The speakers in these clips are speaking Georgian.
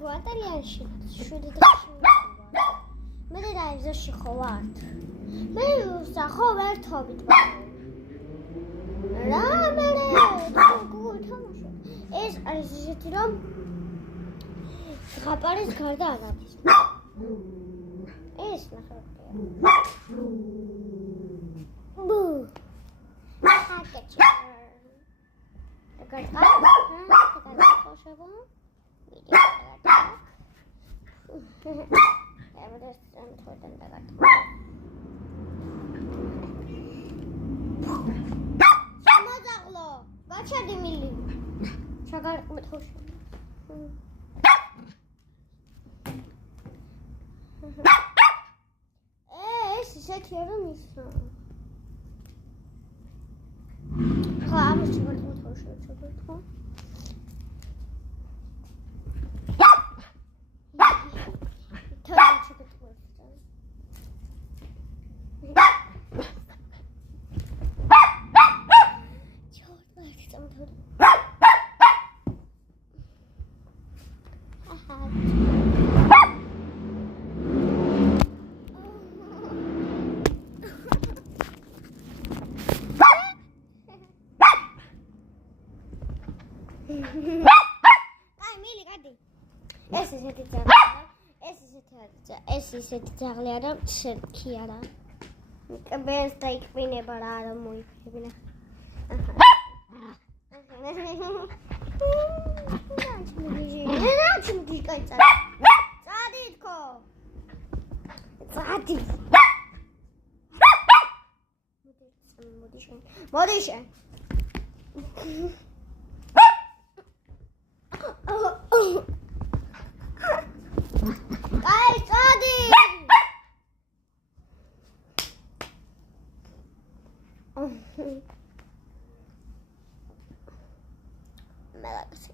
გვატალიანში 7 დღეში მე და იზოში ხო ვარ მე სახო ვერთობით რა მე თამაშობ ეს არის ისეთი რომ ზღაპარის გარდა არ არის ეს ნახევარია ბუ აკეთე გასაგებია შემოძაღლო გაჩერდი მილი შეგარყმეთ ხოში ეს ისეთია რომ ისო ხა ამის შეგარყმეთ ხოში შეგარყმო აი მილი გადი ეს ისეთი ძაღლია ეს ისეთი ძაღლია რომ შეთქი არა მკბეს დაიკვინება რა არ მოიფრებინა მოდი შენ აი წადი მელაქსი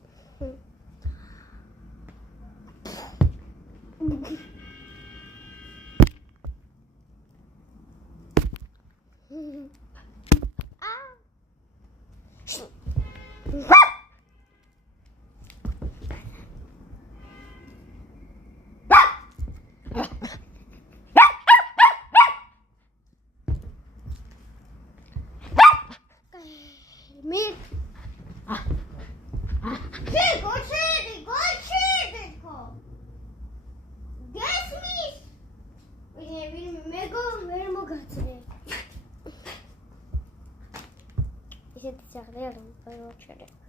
Milk. Hey, go check it. Guess me. We go where mo gachre. Is it exactly? I don't know.